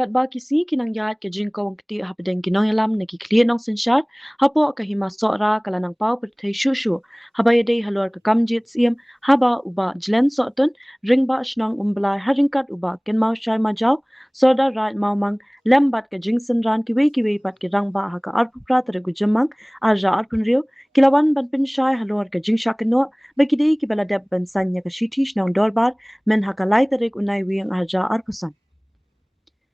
Kat ba kisi kinang yaat ke jingko wang kiti hapedeng kinong yalam na kikliya nong sinsyar, hapo ka hima sora kalanang pau pertay shushu, habaya day halor ka kamjit siyam, haba uba jlen sotun, ring ba shnang umbalay haringkat uba ken mau shay majaw, soda right mau mang, lembat ka jingsen ran kiwe pat ki rang ba haka arpupra tere gujamang, arja arpun riyo, kilawan ban pin shay halor ka jingsha keno, bakidei kibala deb ban sanya ka shitish nong dorbar, men haka lai tere unay wiyang arja arpusan.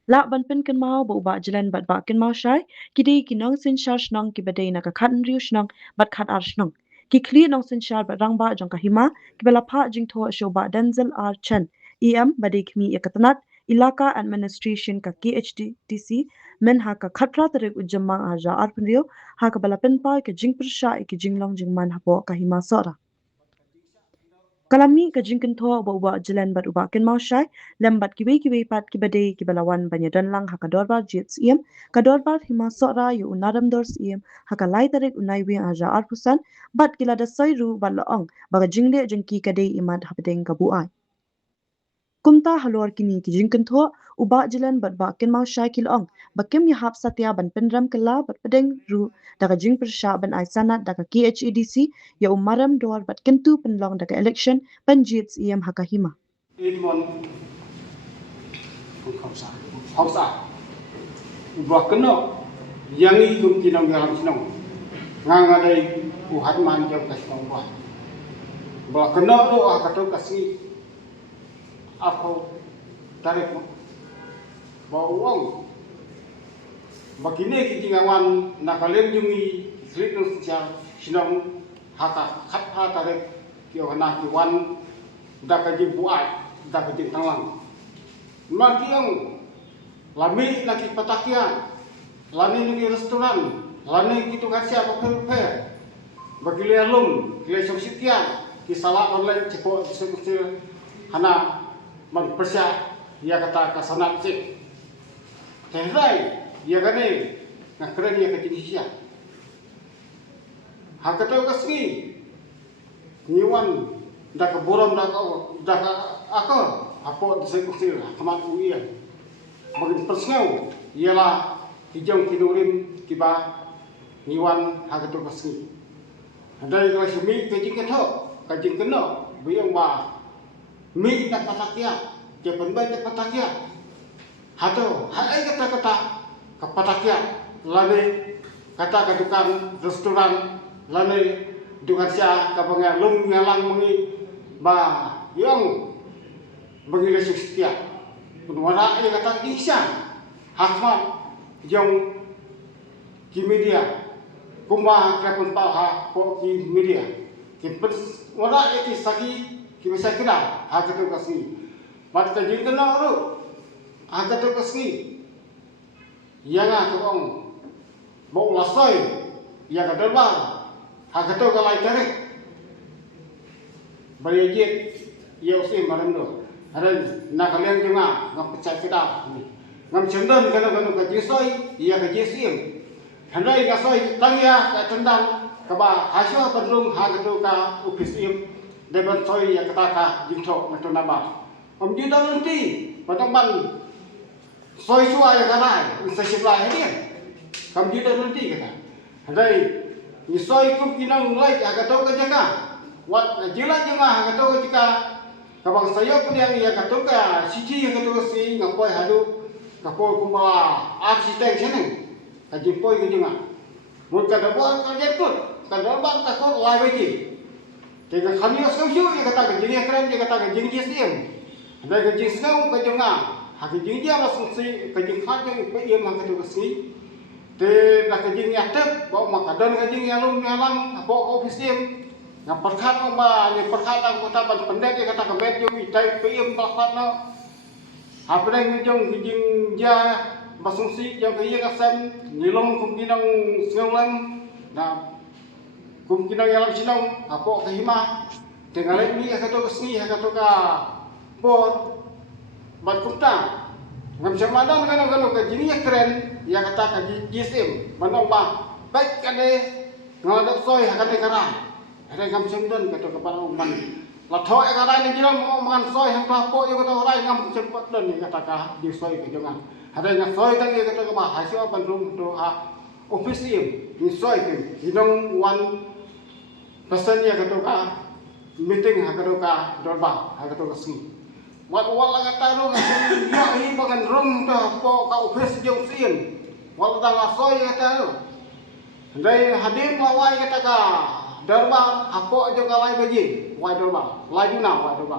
La ban pin kan mau bo ba jalan bat ba kan mau shai kidi kinong sin shar shnong ki badai na ka khat riu shnong bat khat ar shnong ki kli nong sin shar bat rang ba jong ka hima ki bela pha jing tho sho ba denzel ar chen em badai khmi ekatanat ilaka administration ka KHDTC men ha ka khatra tare ujamma aja ar punrio ha ka bala pin pa ka jing persha ki jinglong jingman ha po ka hima sora Kalami ka jingkin tho ba jalan bat uba ken mau shai lembat kiwe pat kibade kibalawan banyadan lang hakadorbar jits iem kadorbar hima sora yu unaram dors iem hakalai tarik unai wi aja arpusan bat kila da soiru balaong baga jingle jengki kade imat hapedeng kabuai Kumta halor kini ki jingkin tho uba jalan bat ba ken mau shai kilong bakem yahap satya ban penram kala bat pedeng ru daga jing persha ban aisanat daga KHEDC ya umaram dor bat kentu penlong daga election panjits iem hakahima Edmond Hausa ubah kena yang ikum kinong yalam sinong ngangadai uhat manjau kasih buat ubah kena tu kata kasih aku tarik bawa uang begini kijingawan nakalem jungi slit nusja sinong hata khat tarik kio hana kiwan dak kaji buat dak kaji tanglang makiang lami laki patakian lani nugi restoran lani kitu kasih apa fair bagi alum kile sosial kisala online cepo sekusir hana man persya ia kata kasanat cek terai ia kane ngakren ia ketinisia hakatau kasni niwan dak borom dak ako apo sekusir kamat uian bagi persngau ialah hijau kinurim kiba niwan hakatau kasni andai kalau mi kajing keto kajing keno buyang ba mi nak patakia japan baik patakia hato hai kata kapatakia lane kata kadukan restoran lane dukan sia kabangan lum ngalang mengi ba yang bagi setia penwara ia kata ihsan hakmat yang ki media kuma kapun pa ko ki media ki wala iki saki ki bisa kira hakatu kasni mat ka jing kena ru hakatu kasni yang akong mau lasai yang ada bang hakatu kalai tarik bayajit ya usi maram do ada nak kalian juga ngam pecah kita ngam cendan kana ka jisoi ya ka jisim handai ka soi tangya ka cendan ka ba hasyo pendung hakatu ka upisim deban soi ya kata jingthok na tunaba om juda nanti patang ban soi suai ya kanai sa siblai dia kam juda nanti kata handai ni soi kum kinang lai ya kata ka jaka wat jila jema kata ka jika kabang sayo pun yang ya kata ka siji kata si ngapoi hadu kapoi kuma arsitek seneng ka jimpoi ka jenga mun ka dapat ka jetut ka dapat takut lai baji Jika kami asal siu, dia kata kerja keren, dia kata kerja JSM. Ada kerja sekarang kerja ngah, hak kerja dia masuk si kerja khas yang PM hak itu kesini. Te nak kerja nyatep, bawa makanan kerja nyalum nyalang, bawa office dia. Ngap perkat apa, ni perkat aku kata ban pendek dia kata kebet jom itai PM belakang no. Apa dah ngejong kerja dia masuk si yang kerja kasem, nyilong kumpulan sekarang, nah kumpulan yang sinong apo kahima tengalek ni akato kesni akato ka por bat kumta ngam samadan kano ka jini keren ya kata ka JSM manong ba baik kade ngadap soy hakate kara ada ngam semdon kato ka parang man la thoi ka rai ni jira mo man soi hang pa po yo ka rai ngam cepat dan ni kata ka di soi ke jangan ada yang soi tang ye kata ka ma ha sio ban rum to ha officium ni soi ke hidong one person ya kata ka meeting ha kata ka dorba ha kata ka sing wat wala kata ro ya hi bagan rum to po ka office jong sien wala tang soi kata ro dai hadir lawai kata ka dorba apo jo kalai baji wai dorba lai du na wai dorba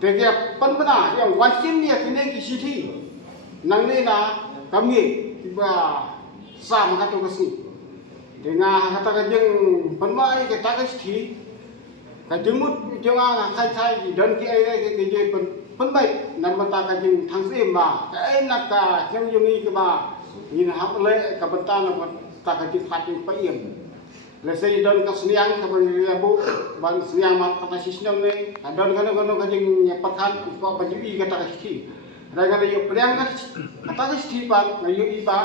de ke pan bana yang wan sim ni kini ki siti nang ni na kami tiba sam kata ka sini dengan kata ka jeng pan mai ke ta ka siti ka jengmut jonga khai khai dan ki ai ke je pan bai nan mata ka jeng thang sim ba ka enak ka jeng yungi ke ba in hap le ka bentan ta ka jeng khat jeng paiem lesai don ka seniang ka bagi abu ban seniang mat kata sistem ni don kana ka jeng nyepatkan ko baji kata ka siti raga de yo priang kata ka siti ba ngayu iba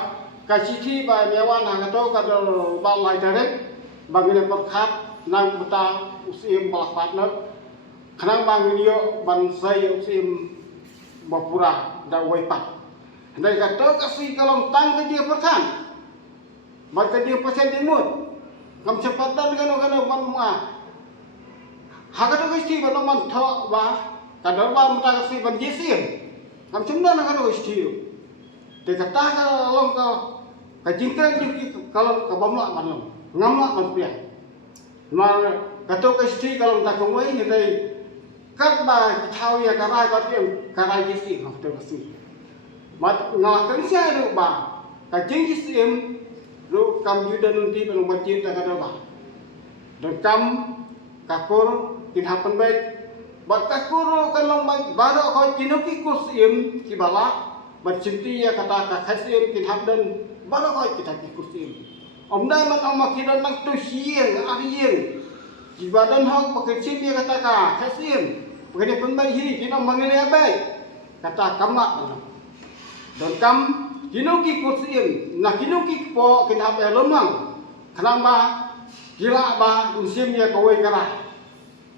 ka siti ba nyawan ha to ka do ba lai direct bagi le patkat nang beta usim balak nak kanang bagi yo ban sai usim bapura da waipat ndai ka to ka si kalong tang ka dia perkan ba ka dia pasen dimut kam cepatan kan man haga to isti ban man tho ba kadar ba mata si ban jisim kam cumda na kan isti te kata ka long ka jingkran ji kalau ka bamla ban long ngamla ban pia ma ka to isti kalau ta ko mai ni dai kat ba thau ya ka rai ka tiang ka rai jisim ha to si mat ngah kan sia ru ba ka jing jisim lu kam yudan di belum masjid tak ada bah dan kam kakur kin happen baik bat kakur kalau baru kau kinuki kursim ki bala bat cinti ya kata ka khasim kin habdan baru kau kita ki kursim omdai man om makidan nang tu sieng arieng ki badan hok pakai cinti ya kata ka khasim begini pun baik hi kina mangile baik kata kamla dan kam kinuki kursiin na kinuki po kinahap lemang kanang ba gila ba usim ya kawai karai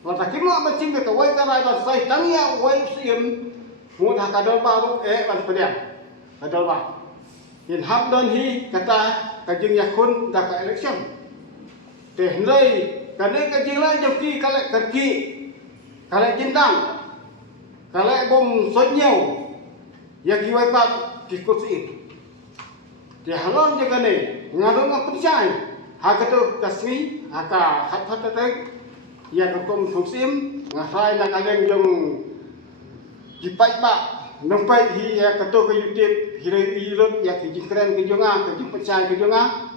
lata kinla ba sim ya kawai karai ba sai tangya wai usim mut hakadal ba ru ban pediam kadal ba kinhap dan hi kata kajing yakun da ka election te hendai kane kajing la joki kale kerki kale jindang kale bom sonyau ya kiwai ba ki kursiin dia halon je kane ngadong ka percay ha ka to kasmi ha ka hat hat tek ya ka kom thuksim ngai na kaleng jong jipai ba nompai hi ya ka to ka youtube hirai irot ya ki jingkren ki jonga ka jing percay ki jonga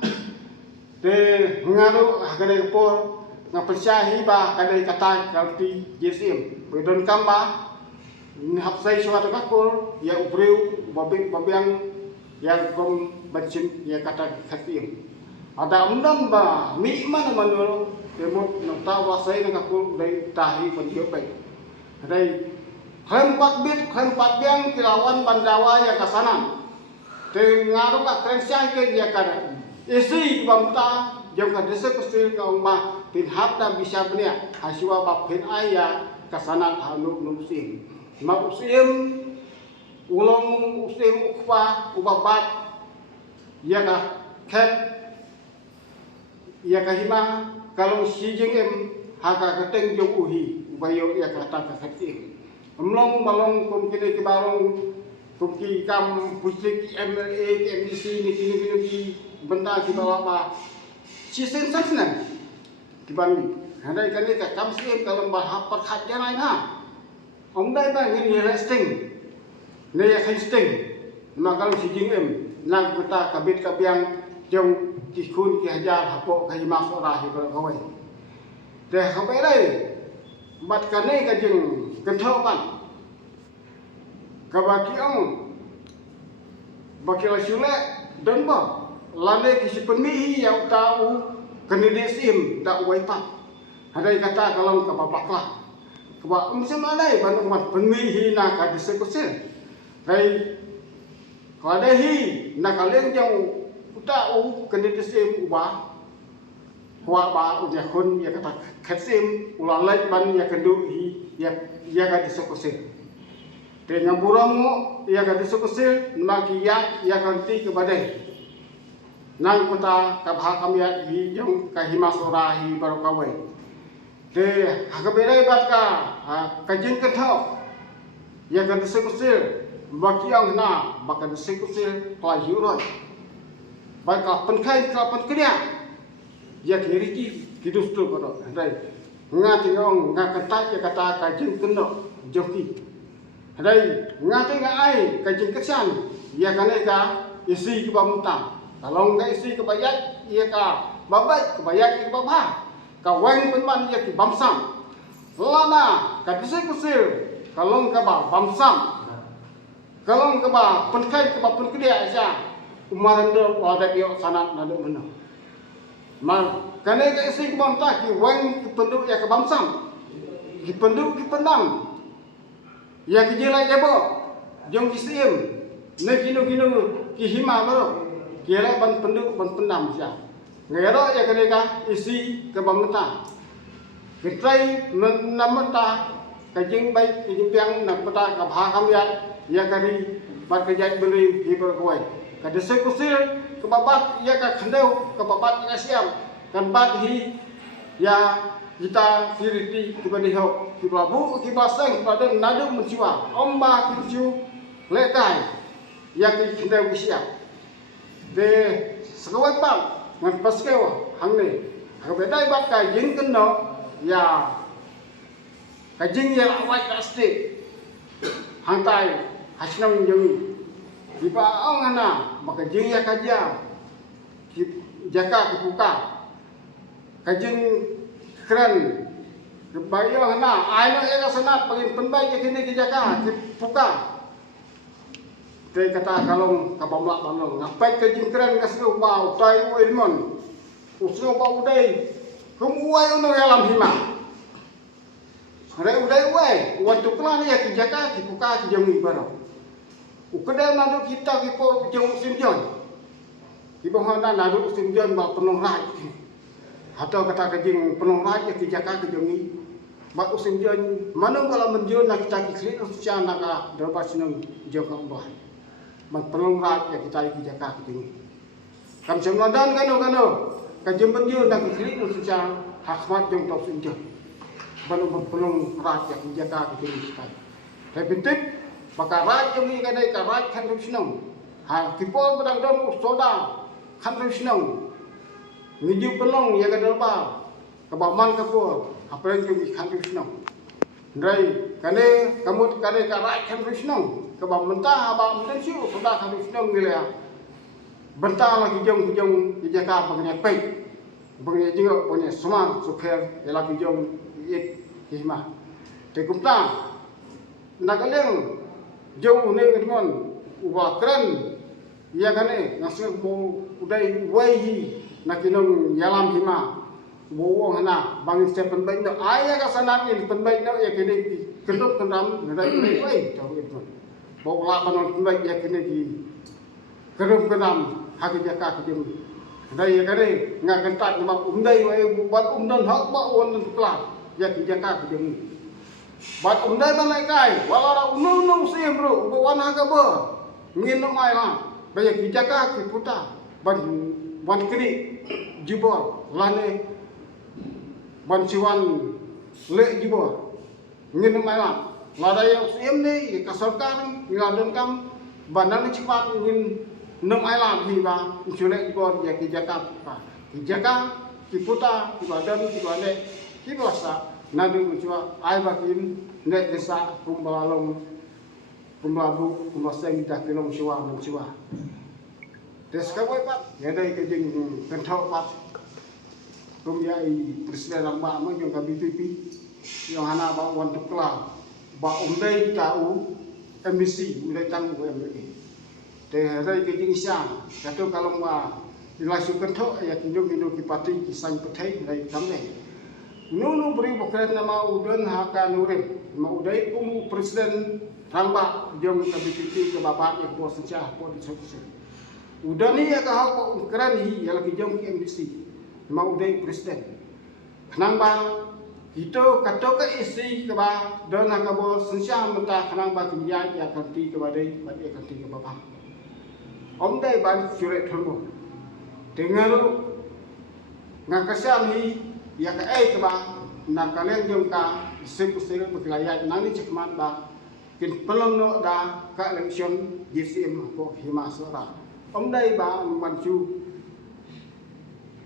te ngaro ha ka de por nga percay hi ba ka de kata kalti jesim bedon kamba hap sai suatu kakul ya ubreu babiang yang kom bacin ya kata khatim ada undam ba mi mana manul demot nota wasai na kakul dai tahi panjio bai dai khem pat biang kilawan bandawa ya kasanan te ngaru ka krensiai ke ya kada isi bamta jong ka desa kustil ka umma tin hapta bisa benia haswa bapin aya kasanan hanu nusim ma usim ulong usim ukwa ubabat ya ka ket ya ka hima kalau si jengem haka keteng jong uhi ubayo ya ka ta ka khatim umlong balong kum kini ki balong kum ki kam pusik MLA MDC ni kini ki benda ki bawa ba si sensasna ki bami handai kani ka kam sim kalau ba hapat khat janai na omdai ba ngin resting ne ya khaisting ma kalau si jingem nang kita kabit kabiang jong ki khun ki hajar hapo ka hima sora hi ko kawai te khabai dai mat kane ka jing kentho ban ka ba ki ong ba ki la sule don ba lane ki si penmi hi ya tau kene desim da wai pa hadai kata kalau ka babaklah ba umsem alai ban umat penmi hi na ka disekusen hai kada hi na kaleng jang uta u kene desim uba hua ba unya kun ya kata khatsim ulalai ban ya kendu hi ya ga disokusir dengan buramu ya ga disokusir maki ya kanti ke badai nang kota kabha kamya hi yang kahima sora hi baru kawai de hakaberai bat ka kajin kenthau ya ga disokusir baki ang na baka disokusir toy hiuroi baka penkai ka penkeria ya keriki kidustu kodo dai ngati ngong ngakatai ya kata kajin kendo joki dai ngati ngai kajin kesan ya kaneka isi ke bamuta kalau ngai isi ke bayat ya ka babai ke bayat ke babha ka wang penman ya ki bamsam lana ka disi kusir kalau ka ba bamsam kalau ka ba penkai ke ba penkedia aja umaran do wada bio sanat nado meno mal kane ka isi ke bamta ki wang ki penduk ya ke bamsam ki penduk ki pendam ya ki jelai jabo jong ki sim ne kinu ki hima baro kira ban penduk ban pendam sia ngero ya kane ka isi ke bamta kitrai namata ka jing bai ki jing piang nak pata ka bha kam ya kari bat ka jai beri hi ber koi ka dese kusir ke babat ya ka khandau ke babat ya siam kan bat hi ya kita firiti ki bani ho ki babu ki basang pada nadu menjiwa omba ki ju lekai ya ki khandau ki siam de sekawat bang ngan paskewa hangne ka bedai bat ka jing keno ya ka jing ya awai ka stik hantai hasnang jeng di baong ana maka jing ya kaja ki jaka ki puka kajing keren bayong ana aino ya sanat pagin penbai ke kini ki jaka ki puka te kata kalong kabamla balong ngapai kajing keren kasno bau tai ilmon usno bau dai kumuai ono alam hima Hare udai wai waktu klan ya ki jaka ki puka ki jemi baro ukeda nadu kita ki po jong simjon ki bohana nadu simjon ba penuh raj atau kata kajing penuh raj ki jaka ki jemi ba simjon manung kalau menjun nak kita ki klit usia naka doba sinung jong kambah man penuh raj ya kita ki jaka ki jemi kam semnadan kano kajing menjun nak ki klit usia hakmat jong top simjon banu pelung raj yang jaga ke diri kita. Repetip maka raj yang ini kadai ka raj kan rusnong. Ha kipol pedang dom soda kan rusnong. Ngiju pelong ya kadal ba. Kabaman kapur apa yang kan rusnong. Ndai kane kamu kadai ka raj kan rusnong. Kabam mentah aba menten siu soda kan rusnong gila. Bentah lagi jong jaga bangnya pai. Bangnya juga punya semang super ya lagi jong it hima te kumta nakaleng jauh ne gedmon uba keren ya kane ngasih mo udai wai nakinong yalam hima wo hana bangin se penbai no aya ka sanat ni penbai no ya kene kenduk kendam ngai wai jauh gedmon bo la banon penbai ya kene ki kenduk kendam hagi jaka ke jemi dai ya kane ngagentat ma umdai wai buat umdon hak ba won klan ya ki jaka ki jemi bat umdai balai kai walara unu sim bro wana ka ba ngin no mai la ba ya ki jaka ki puta ban kri jibor lane ban siwan le jibor ngin no mai la la ya sim ni ka sarkar ngadon kam banan cepat ngin no mai la hi ba chule jibor ya ki jaka ki puta ki badan ki bane ki bahasa nadu mencoba ai bakin nek desa kumbalong kumblabu kumbaseng dah kilong siwa mencoba des kawai pat ya dai kejing kenthau pat kum yai presiden lamba mong ka BPP yang hana ba wan tukla ba umdai tau emisi mulai tang UME te dai kejing siang katu kalau ma ilasu kenthau ya kindu ki pati kisang petai dai kamne nunu beri bukan nama udon haka nurin mau udai kumu presiden ramba jom ke BPP ke bapak yang bos secah pun disebut udon ni ya kau keren hi ya lagi jom ke MDC mau dei presiden kenang ba itu kato ka isi ke ba dona ka bo sensia menta kenang ba ki ya ya kanti ke ba dei ba ya kanti ke ba om dei ba sure thomo dengaru ngakasian hi ya ka ke ba na kalen jong ka sip sip beklaya nani cekman ba kin pelong no da ka election GCM ko himasora om dei ba manchu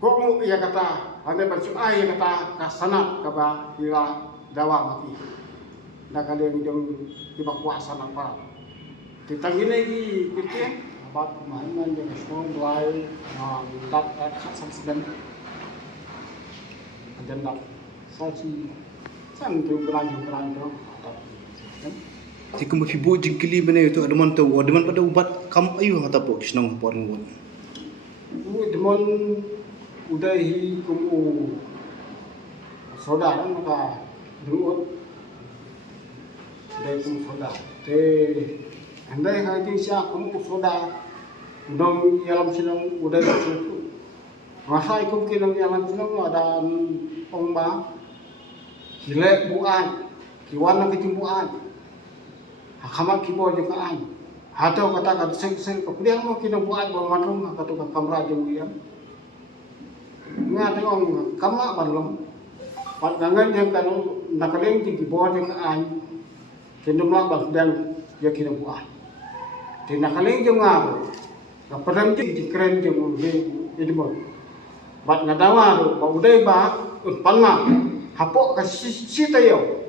ko mo ya kata ane manchu ai kata kasanat ka ba hira dawa mati na kalen jong iba kuasa na pa titangine ki kitien about mainan jong strong dry dat khat sansidan agenda saji san tu berani tu Jika mafibo jingkili bene itu ademan pada ubat kam ayu hata po kisnong porngon. Demon udai kumu soda maka dulu udai kumu soda te andai haji sia kumu soda dong yalam sinong udai susu masa ikum kinong yalam sinong ada omba kile buan kiwana kejumbuan hakamat kibo juga an atau kata seng kemudian mau kita buat bawa atau ke kamera jemurian ngat ong kama balong pat gangan yang kalau nakaleng di kibo juga an kendumlah bang dan ya kita buat di nakaleng juga kapadang di keren juga ini bon bat ngadawa ba udai ba panma hapok ka sita yo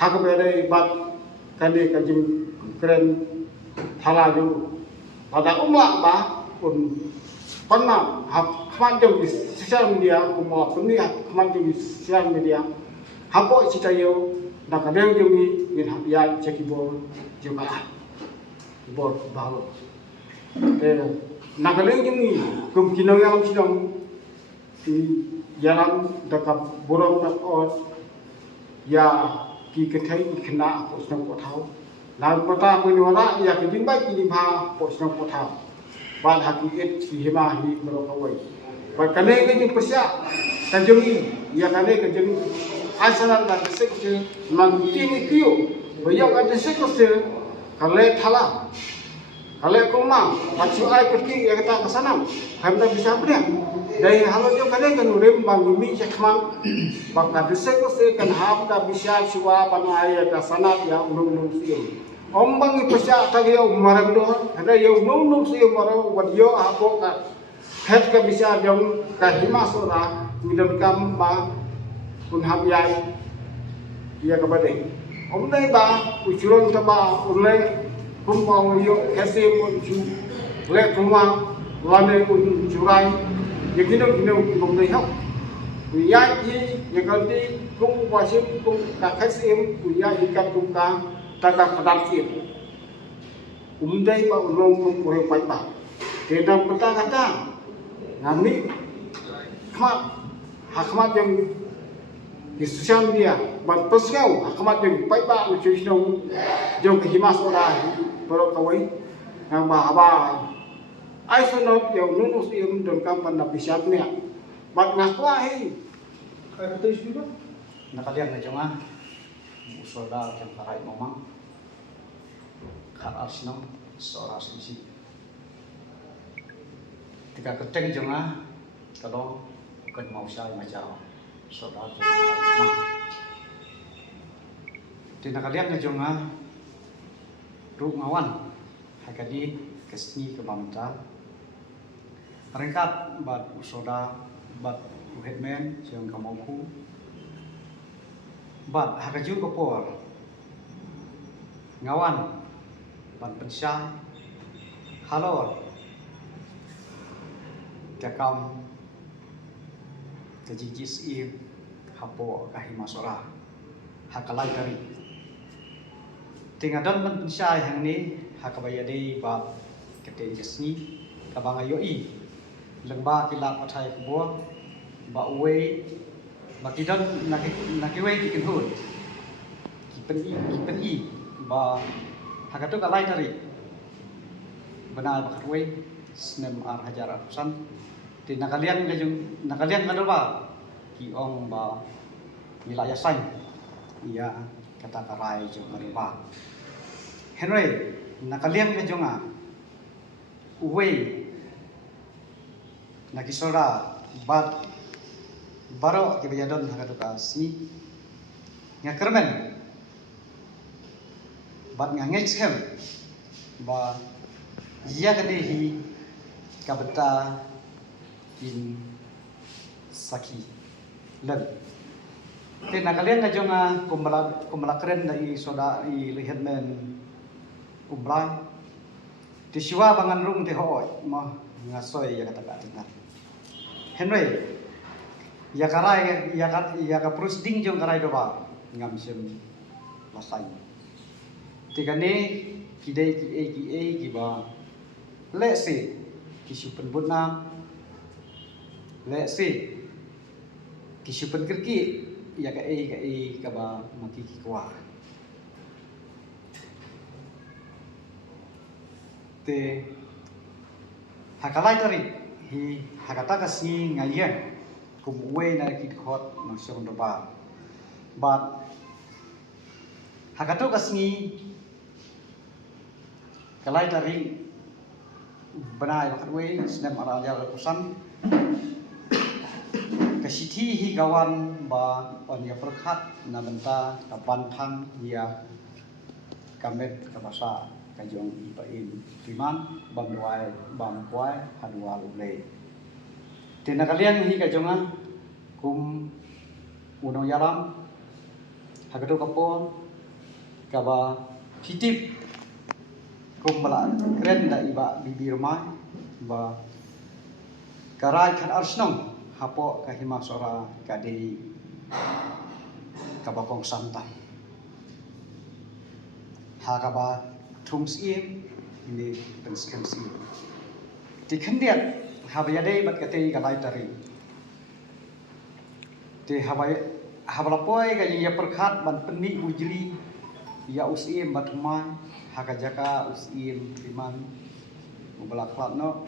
hakabere bat kali kajim keren halaju pada umma ba un panna khaman di sosial media umma dunia khaman di sosial media hapo citayo da kadang jumi min habiya cekibo juga bor balo nakaleng jumi kum kinang yang sidang di jalan dekat borong ya ki ketai ki kena po snang po thau lan pata ko ni wala ya ki dimbai ki dimha po snang po thau ban haki et ki hima hi mero kawai ba kane ke jing pasya kanjungi ya kane ke jing asalan da sekse man tini kiyo ba ya ka sekse kale thala kale kuma machu ai pergi ya kata kesana hamda bisa bria dari halo jo kane kan urem bang mi cekman bang kadese ko se kan hamda bisa siwa panai ka sanat ya unung sio ombang ipasya tagi yo marang do ada yo unung sio maro wadio apo ka het ka bisa jong ka himasora ngidam kam ba kun habyai ya ka bade omdai ba uchuron ta ba ulai kumpang yo kese mo chu le kuma lane un churai ya kino kumdai hau ya yi ya kalti kum wasim kum ka khasim ya ikat kum ka taka padat sim umdai ba ulong kum ore pai ba kedam peta kata ngami khmat hakmat yang di sosial media ban pesau hakmat yang pai ba lu chui nong jong ke himas ora borok kawai nang ba ba ai sunop yang nunus im don kampan na bisat nia bat ngakwa hi Kata isu ba? Nakaliang na jonga usoda yang karai momang karar sinong seorang sisi. Tika keteng jonga kalau bukan mau saya macam saudara yang karai momang. Tina kaliang na jonga ruk ngawan hakadi kesni kebamta ringkat bat usoda bat headman yang kamauku bat hakaju kopor ngawan ban pensya halor takam kejijis i hapo kahimasora hakalai dari tingadon ban pensya yang ni hakabayade bat ketenjesni kabangayoi lengba kilat patai kubur ba uwe ba kidan nakiwe kikenhun kipen i ba hakato kalai tari benar bakatwe snem ar hajar ratusan Ti nakaliang kadol ba ki ong ba wilayah sain ia kata karai jo kadol ba Henry nakaliang ka jonga uwe nakisora bat baro ki bayadon hakaduka si nga kermen bat nga ngechem ba ia kadehi kabeta in saki len te nakalian na jonga kumala keren da i soda i lihat men umrai ti siwa bangan rung te hoy ma ngasoy ya kata katina Henry ya karai ya ka prus ding jong karai do ba ngam sem lasai ti kane kidai ki ba le se ki supen bunam le se ki supen kirki ya ka ba maki ki kwa te hakalai tari hi hakata kasi ngayen kumwe na ki khot no song do ba hakato kasi kalai tari benai bakat we snem ara ya kusan kasiti hi gawan ba on ya perkhat na benta kapan thang ya kamet kabasa kajong ipain priman bamwai bamkwai hadwal le tina kalian hi kajonga kum uno yalam hagado kapon kaba hitip kum bala keren da iba bibir mai ba karai khan arsnong hapo kahima sora kadei kabakong santan hakaba thums im ini penskensi ti khendiat habayade bat katei kalai tari ti habalapoi ga ya perkhat ban penni ujli ya usim bat mai hakajaka usim priman ubala klatno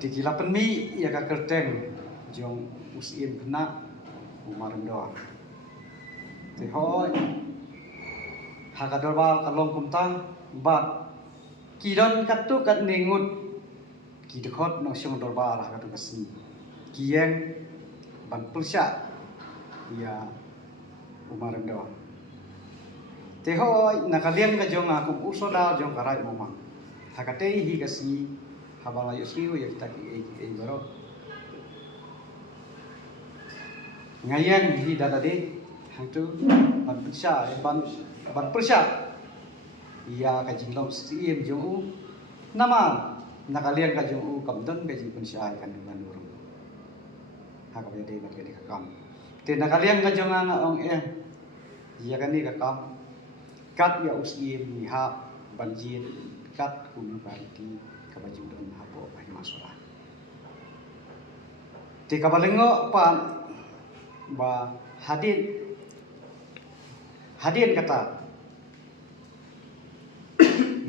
tikila penmi ya ka kerteng jong usim kena umarendo te hoy hakadorba kalong kumta bat kidon katu kat ningut kidkhot no syong dorba hakatu kasni kiyeng ban pulsa ya umarendo te hoy nakalian ka jong aku usoda jong karai momang hakatei hi kasi habala yusriu ya kita ki baro ngayan hi dadade hangtu ban persya ya ka jinglong siem jong nama nakalian ka jong kamdon ka jing persya kan manurung hakap de bat ka kam te nakalian ka jong nga ong ya kan ni ka kam kat ya usim ni ha banjin kat kun barti kabaju don hapo kahima sora ti kabalengo pa ba hadin kata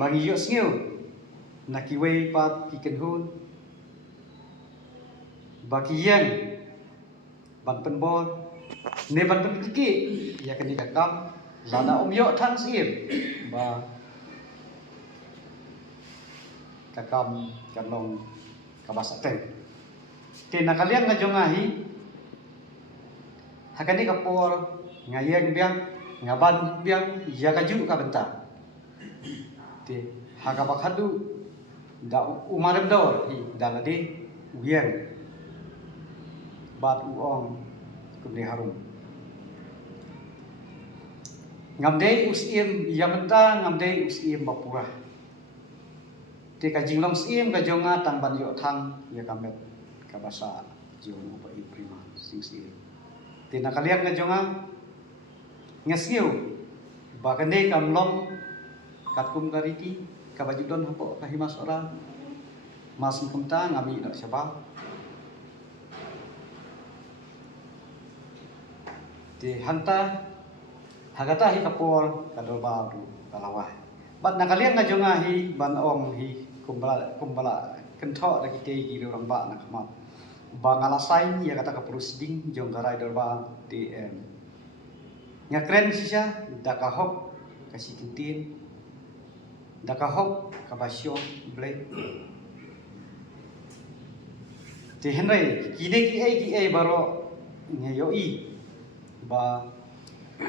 bagi yo sngiu nakiwei pat kikenhun bagi yang ban penbor ne ban penki ya kani kakam lana yo thang sim ba kakam kalong kabasateng ti nakalian nga jongahi hakani kapor ngayeng biang ngaban biang ya kaju ka benta ti hakabakhadu da umarem dor hi dalade uyeng bat uong kumde harum ngamdei usim ya benta ngamdei usim bapura ti kajinglong sim ka jonga tang ban yo thang ya kamet kabasa jiwan upa iprima sing ti nakalian ka jonga ngasngiu bakande kamlong katkum kariki kabajudon hapo kahimas ora mas kumta ngami dak siapa ti hanta hagata hi kapor kadol baru kalawai bat nakalian ka jonga hi ban ong hi kumbala kentok lagi tegi orang ba nak mat ba ngalasai ya kata ka proceeding jong garai dorba DM ngakren sisa dakahok kasih kintin dakahok kabasyo blade te henry ki ai baro ngayoi ba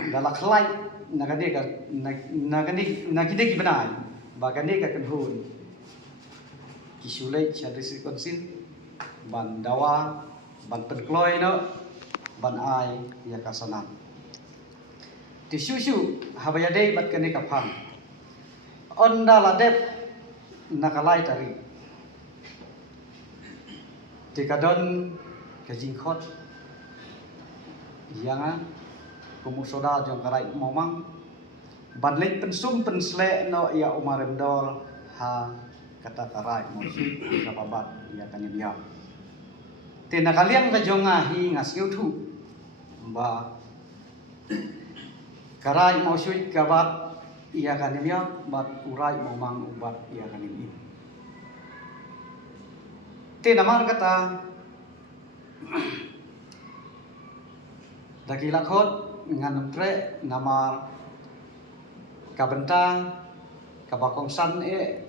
dalak lai nagade ka nagide ki banai ba gande ka kanhun kisulai chadris konsil ban dawa ban penkloi no ban ai ya kasanam ti shu habayade bat kane ka phang onda ladep nakalai tari tikadon kajingkhot yanga kumusoda jong karai momang banlek pensum pensle no ya umaremdol ha kata karai mosi kapabat ya kanyam te nakaliang ka jonga hi ngasiu thu ba karai mosi kabat ya kanyam bat urai momang ubat ya kanyam te namar kata daki lakhot ngan pre namar kabenta kabakong san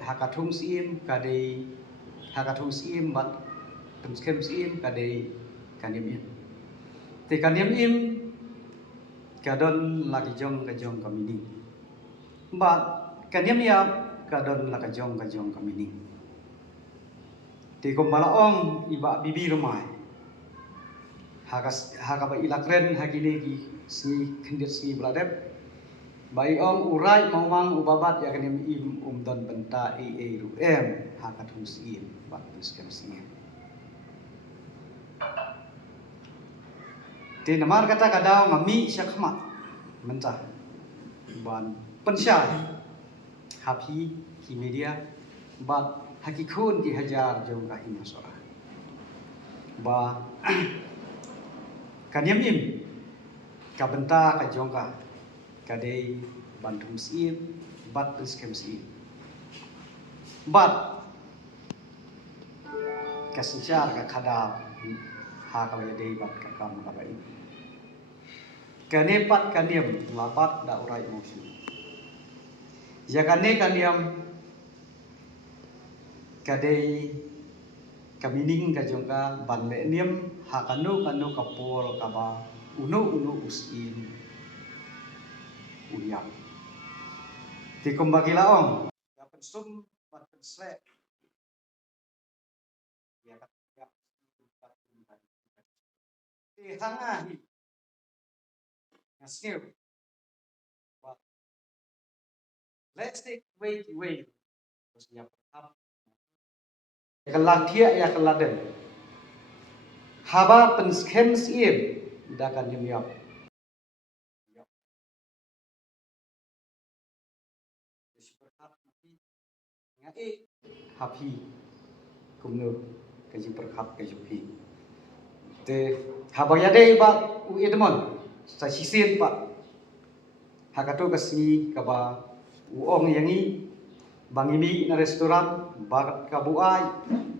hakathung sim kadei hakathung sim bat penskem sim kadei kanim im te kanim im kadon lagi jong kamini bat kanim ya kadon lagi jong kamini te kumbalaong iba bibi rumai hakaba ilakren hakine ki si kendir si bladep bai ong urai momang ubabat ya kanim im umdon benta ru hakathung sim bat penskem sim te namar kata kadau ngami syakmat mentah ban pensyai hapi ki media bat hakikun ki hajar jong kahim masora ba kanyam im kabenta ka jongka kadei bantum sim bat penskem sim bat kasinchar ka khada ha ka dei bat ka kam ka bai kane pat kaniam lapat da urai mosi ya kane kaniam kadei kamining ka jongka banle niam hakanu kapol kaba unu usim uyam ti kumbagilaong ya pensum pat pensle ya kat ti hangahi ngaskiu let's take wait terus ya up kelatia ya keladen haba penskem sim dakan yum ngai happy kumno kaji perkhap kaji pi te habaya dei ba u edmon sa sisen pa hakato kasni kaba uong yangi bangimi na restoran ba kabuai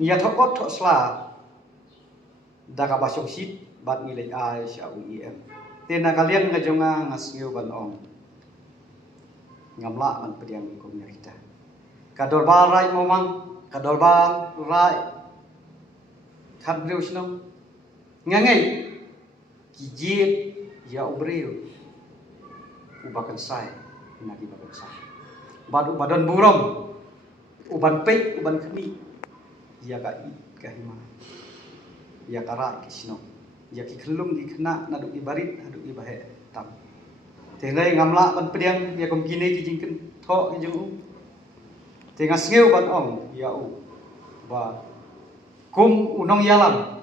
nia thokot thosla da ka basong sit bat nilai ai sha uem te na kalian ngajonga ngasngiu ban ong ngamla man pediang kumnya kita kador barai momang kador barai khadriu snom ngangai kijit ya ubreu ubakan sai nagi bakan sai badu badan buram uban pek uban kemi ya ka kahima ya kara kisno ya ki khlung ki khna nadu ibarit nadu ibahe tam tengai ngamla ban pediang ya kom kine ki jingken tho ki jung tenga sngeu ban ong ya u ba kum unong yalam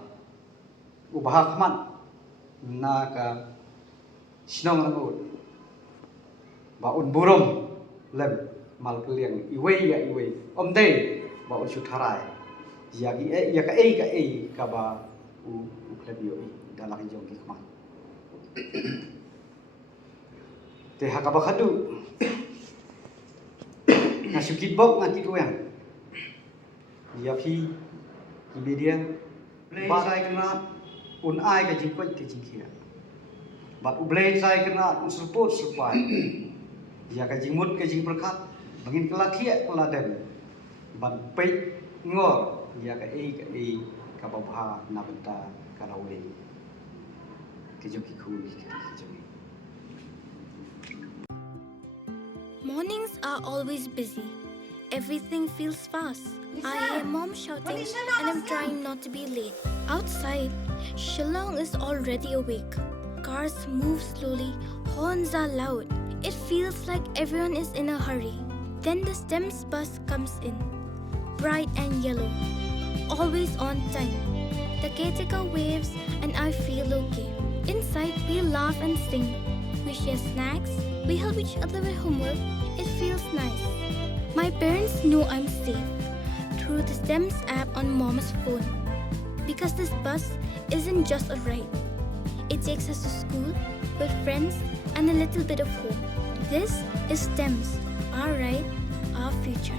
ubaha khman na ka snong rangut ba un buram lem mal kliang iwe ya iwe omde ba un sutharai ya ki ya ka ka ba u klebio dalam jong ki khman te hakaba khadu nasukit bok ngati kuang ya phi Ibi dia badai kena un ai ke jingkoi ke jingkia. Bat ublei sai kena un serput serpai. Ya ke jingmut ke jing perkat bangin kelakia keladen. Bat pei ngor ya ke ka babha na benta karawe. Ke joki khun ke joki. Mornings are always busy. Everything feels fast. I hear mom shouting and I'm trying not to be late. Outside, Shillong is already awake. Cars move slowly, horns are loud. It feels like everyone is in a hurry. Then the STEMS bus comes in, bright and yellow, always on time. The caretaker waves and I feel okay. Inside, we laugh and sing. We share snacks, we help each other with homework. It feels nice. My parents know I'm safe through the STEMS app on mom's phone. Because this bus isn't just a ride. It takes us to school with friends and a little bit of hope. This is STEMS, our ride, our future.